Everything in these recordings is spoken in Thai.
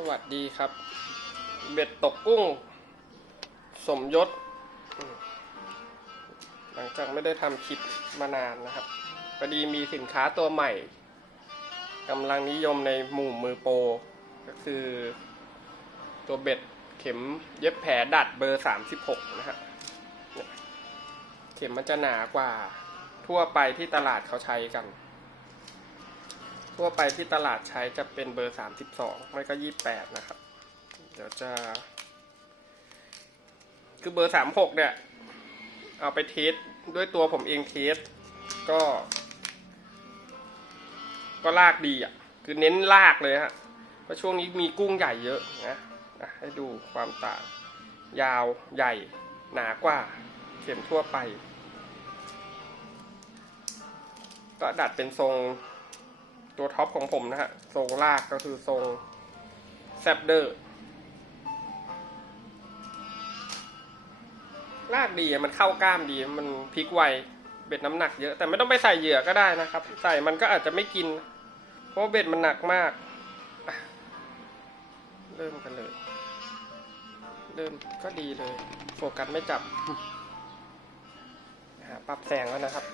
สวัสดีครับ เบ็ดตกกุ้ง สมยศ หลังจากไม่ได้ทำคลิปมานานนะครับพอดีมีสินค้าตัวใหม่กำลังนิยมในหมู่มือโปรก็คือ ตัวเบ็ดเข็มเย็บแผลดัดเบอร์ 36 นะฮะเข็มมันจะหนากว่าทั่วไปที่ตลาดเขาใช้กัน ทั่วไปที่ตลาดใช้จะเป็นเบอร์ 32 ไม่ก็ 28 นะครับ เดี๋ยวจะ คือเบอร์ 36 เนี่ย เอาไปเทสด้วยตัวผมเองเทสก็ ก็ลากดีอะ คือเน้นลากเลยฮะเพราะช่วงนี้มีกุ้งใหญ่เยอะนะอะให้ดูความต่าง ยาวใหญ่ หนากว่า เข็มทั่วไป ก็ดัดเป็นทรง ตัวท็อปของผมนะฮะ ทรงลากก็คือทรงแซบเดอร์ลากดีมันเข้ากล้ามดีมันพลิกไวเบ็ดน้ำหนักเยอะ แต่ไม่ต้องไปใส่เหยื่อก็ได้นะครับ ใส่มันก็อาจจะไม่กิน เพราะเบ็ดมันหนักมาก เริ่มกันเลย เริ่มก็ดีเลย โฟกัสไม่จับปรับแสงแล้วนะครับ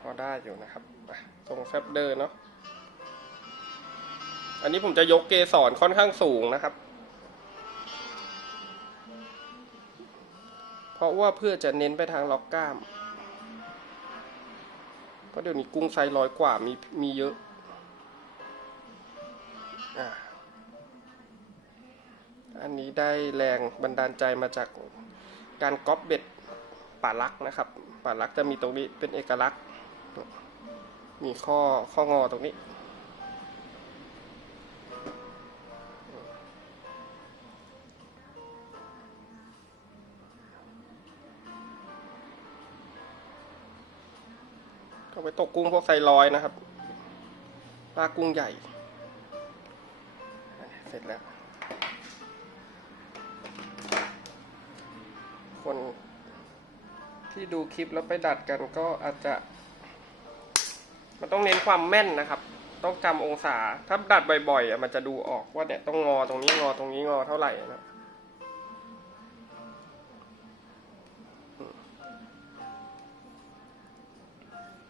พอได้อยู่นะครับทรงแฟบเดอร์เนาะอันนี้ผมจะยกเกสรค่อนข้างสูงนะครับ เพราะว่าเพื่อจะเน้นไปทางล็อกกล้ามเพราะเดี๋ยวนี้กุ้งไซส์ร้อยกว่ามีมีเยอะอะอันนี้ได้แรงบันดาลใจมาจากการก๊อปเบ็ดป่าลักนะครับ ป่าลักจะมีตรงนี้เป็นเอกลักษณ์ มีข้อข้องอตรงนี้ ก็ไปตกกุ้งพวกไซลอยนะครับปลากุ้งใหญ่ เสร็จแล้ว คนที่ดูคลิปแล้วไปดัดกันก็อาจจะ มันต้องเน้นความแม่นนะครับ ต้องจำองศา ถ้าดัดบ่อยๆมันจะดูออกว่าเนี่ยต้องงอตรงนี้งอตรงนี้งอเท่าไหร่นะ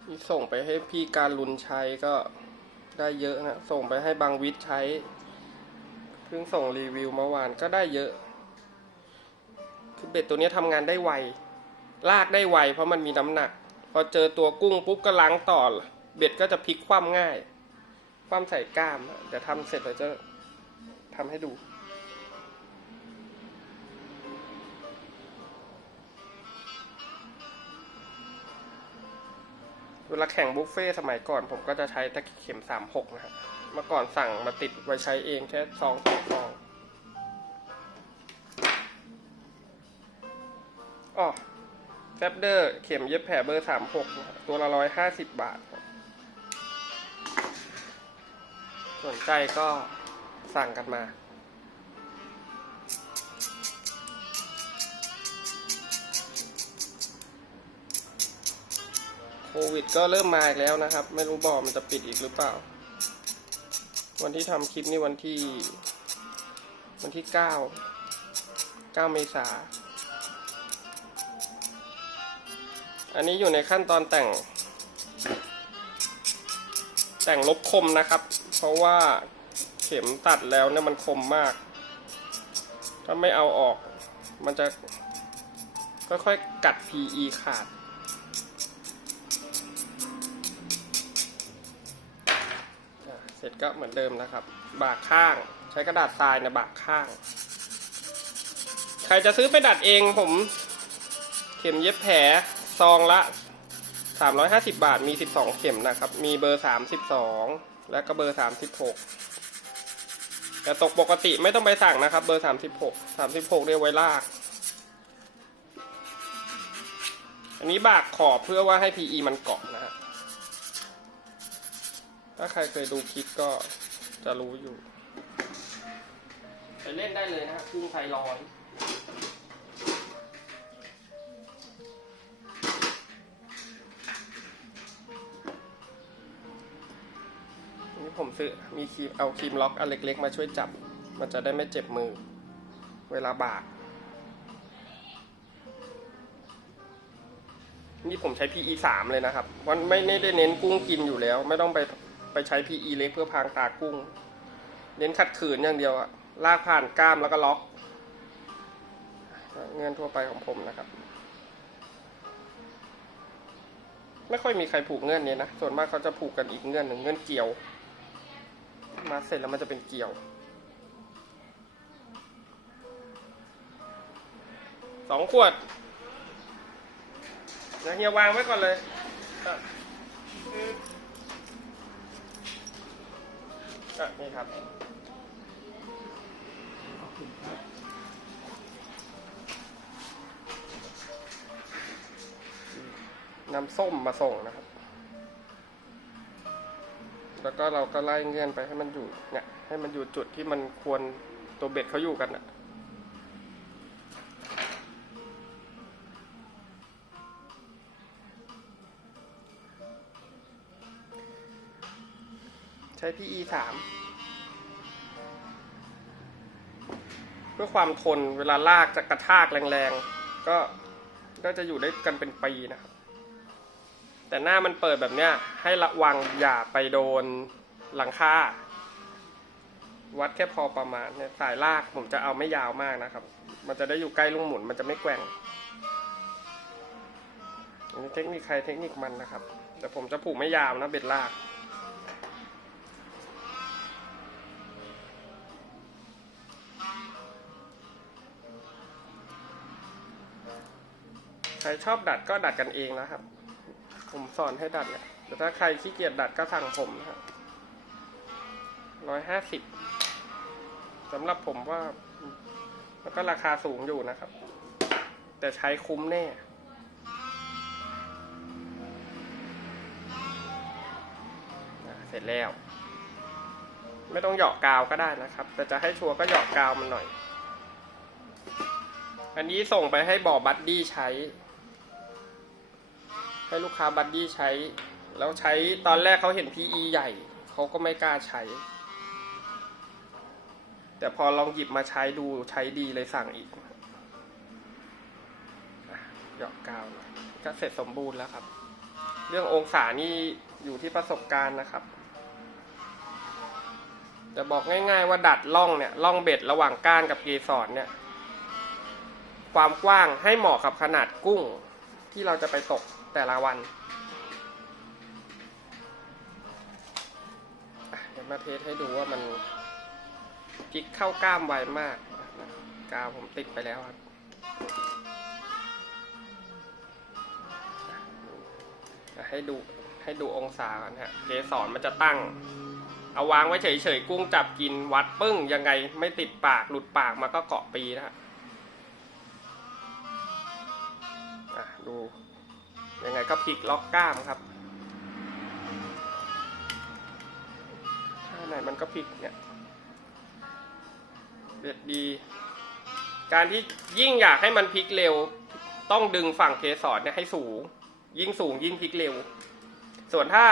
นี่ส่งไปให้พี่การลุนใช้ก็ได้เยอะนะ ส่งไปให้บางวิทย์ใช้ เพิ่งส่งรีวิวเมื่อวานก็ได้เยอะ คือเบ็ดตัวนี้ทำงานได้ไว ลากได้ไวเพราะมันมีน้ำหนัก พอเจอตัวกุ้งปุ๊บก็ล้างต่อ เบ็ดก็จะพลิกคว่ำง่าย คว่ำใส่ก้ามอะเดี๋ยวทำเสร็จเราจะทำให้ดู เวลาแข่งบุฟเฟ่สมัยก่อนผมก็จะใช้ตะเข็มสามหกนะฮะเมื่อก่อนสั่งมาติดไว้ใช้เองแค่ซองสองซองอ๋อแฟบเดอร์เข็มเย็บแผลเบอร์สามหกตัวละร้อยห้าสิบบาท สนใจก็สั่งกันมา โควิดก็เริ่มมาอีกแล้วนะครับ ไม่รู้บ่อมันจะปิดอีกหรือเปล่า วันที่ทำคลิปนี่วันที่ วันที่เก้าเก้าเมษาอันนี้อยู่ในขั้นตอนแต่ง แต่งลบคมนะครับ เพราะว่าเข็มตัดแล้วเนี่ยมันคมมาก ถ้าไม่เอาออก มันจะค่อยๆกัด PE ขาด เสร็จก็เหมือนเดิมนะครับ บากข้างใช้กระดาษทรายนะบากข้าง ใครจะซื้อไปดัดเองผม เข็มเย็บแผลซองละ 350 บาทมี 12 เข็มนะครับ มีเบอร์ 32 และก็เบอร์ 36 แต่ตกปกติไม่ต้องไปสั่งนะครับ เบอร์ 36 36เรียกไว้ลาก อันนี้บากขอบเพื่อว่าให้ PE มันเกาะนะฮะถ้าใครเคยดูคลิปก็จะรู้อยู่ ไปเล่นได้เลยนะฮะกุ้งไฟลอย ผมซื้อมีครีมเอาครีมล็อกอันเล็ก ๆ มาช่วยจับ มันจะได้ไม่เจ็บมือ เวลาบากนี่ผมใช้ PE 3เลยนะครับมันไม่ได้เน้นกุ้งกินอยู่แล้ว ไม่ต้องไปไปใช้ PE เล็กเพื่อพรางตากุ้ง เน้นขัดขืนอย่างเดียวอะลากผ่านกล้ามแล้วก็ล็อก เงื่อนทั่วไปของผมนะครับ ไม่ค่อยมีใครผูกเงื่อนนี้นะ ส่วนมากเขาจะผูกกันอีกเงื่อนหนึ่งเงื่อนเกี่ยว มาเสร็จแล้วมันจะเป็นเกี่ยวสองขวดเดี๋ยวเฮียวางไว้ก่อนเลยอะนี่ครับนำส้มมาส่งนะครับ แล้วก็เราก็ไล่เงื่อนไปให้มันอยู่เนี่ยให้มันอยู่จุดที่มันควรตัวเบ็ดเขาอยู่กันอะใช้ PE สามเพื่อความทนเวลาลากจะกระชากแรงๆ ก็ก็จะอยู่ได้กันเป็นปีนะครับ แต่หน้ามันเปิดแบบเนี้ยให้ระวังอย่าไปโดนหลังคาวัดแค่พอประมาณเนี่ยสายลากผมจะเอาไม่ยาวมากนะครับ มันจะได้อยู่ใกล้ลูกหมุนมันจะไม่แกว่งอันนี้เทคนิคใครเทคนิคมันนะครับ แต่ผมจะผูกไม่ยาวนะเบ็ดลากใครชอบดัดก็ดัดกันเองนะครับ ผมสอนให้ดัดเนี่ยแต่ถ้าใครขี้เกียจดัดก็สั่งผมนะครับร้อยห้าสิบสำหรับผมว่ามันก็ราคาสูงอยู่นะครับ แต่ใช้คุ้มแน่เสร็จแล้ว ไม่ต้องหยาะกาวก็ได้นะครับ แต่จะให้ชัวร์ก็หยาะกาวมันหน่อย อันนี้ส่งไปให้บอบัดดี้ใช้ ให้ลูกค้าบัดดี้ใช้ แล้วใช้ตอนแรกเขาเห็น PE ใหญ่ เขาก็ไม่กล้าใช้ แต่พอลองหยิบมาใช้ดูใช้ดีเลยสั่งอีกหยอกกาวก็เสร็จสมบูรณ์แล้วครับ เรื่ององศานี่อยู่ที่ประสบการณ์นะครับจะบอกง่าย ๆ ว่าดัดล่องเนี่ยล่องเบ็ดระหว่างก้านกับเกสรเนี่ย ความกว้างให้เหมาะกับขนาดกุ้ง ที่เราจะไปตกแต่ละวันเดี๋ยวมาเทสให้ดูว่ามันพลิกเข้ากล้ามไวมากนะกาวผมติดไปแล้วครับให้ดูให้ดูองศาก่อนฮะเกสรมันจะตั้ง เอาวางไว้เฉยๆกุ้งจับกินวัดปึ้งยังไงไม่ติดปากหลุดปากมาก็เกาะปีนะฮะูยังไงก็พลิกล็อกกล้ามครับถ้าไหนมันก็พลิกเนี่ยเด็ดดี การที่ยิ่งอยากให้มันพลิกเร็ว ต้องดึงฝั่งเกสรเนี่ยให้สูง ยิ่งสูงยิ่งพลิกเร็ว ส่วนถ้า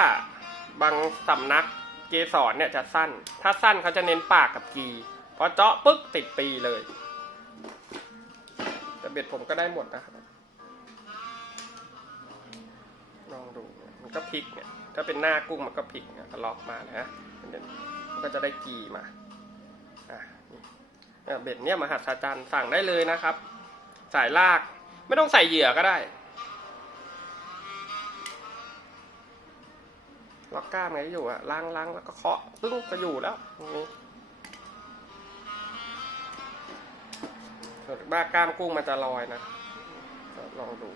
บางสำนักเกสรเนี่ยจะสั้น ถ้าสั้นเขาจะเน้นปากกับกีพอเจาะปึ๊กติดปีเลย แต่เบ็ดผมก็ได้หมดนะครับ องดูมันก็พลิกเนี่ยถ้าเป็นหน้ากุ้งมันก็พลิกเนี่ยก็ล็อกมานะมันก็จะได้กีมาอะเบ็ดเนี่ยมหัศจรรย์สั่งได้เลยนะครับ สายลากไม่ต้องใส่เหยื่อก็ได้ ล็อกกล้ามไงอยู่อะล้างล้างแล้วก็เคาะปึ้งก็อยู่แล้วตรงนี้ส่วนบ้ากล้ามกุ้งมันจะลอยนะลองดู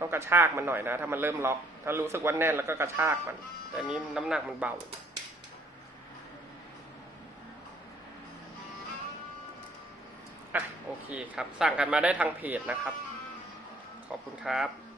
ต้องกระชากมันหน่อยนะ ถ้ามันเริ่มล็อก ถ้ารู้สึกว่าแน่นแล้วก็กระชากมัน แต่นนี้น้ำหนักมันเบา อะ โอเคครับ สั่งกันมาได้ทางเพจนะครับ ขอบคุณครับ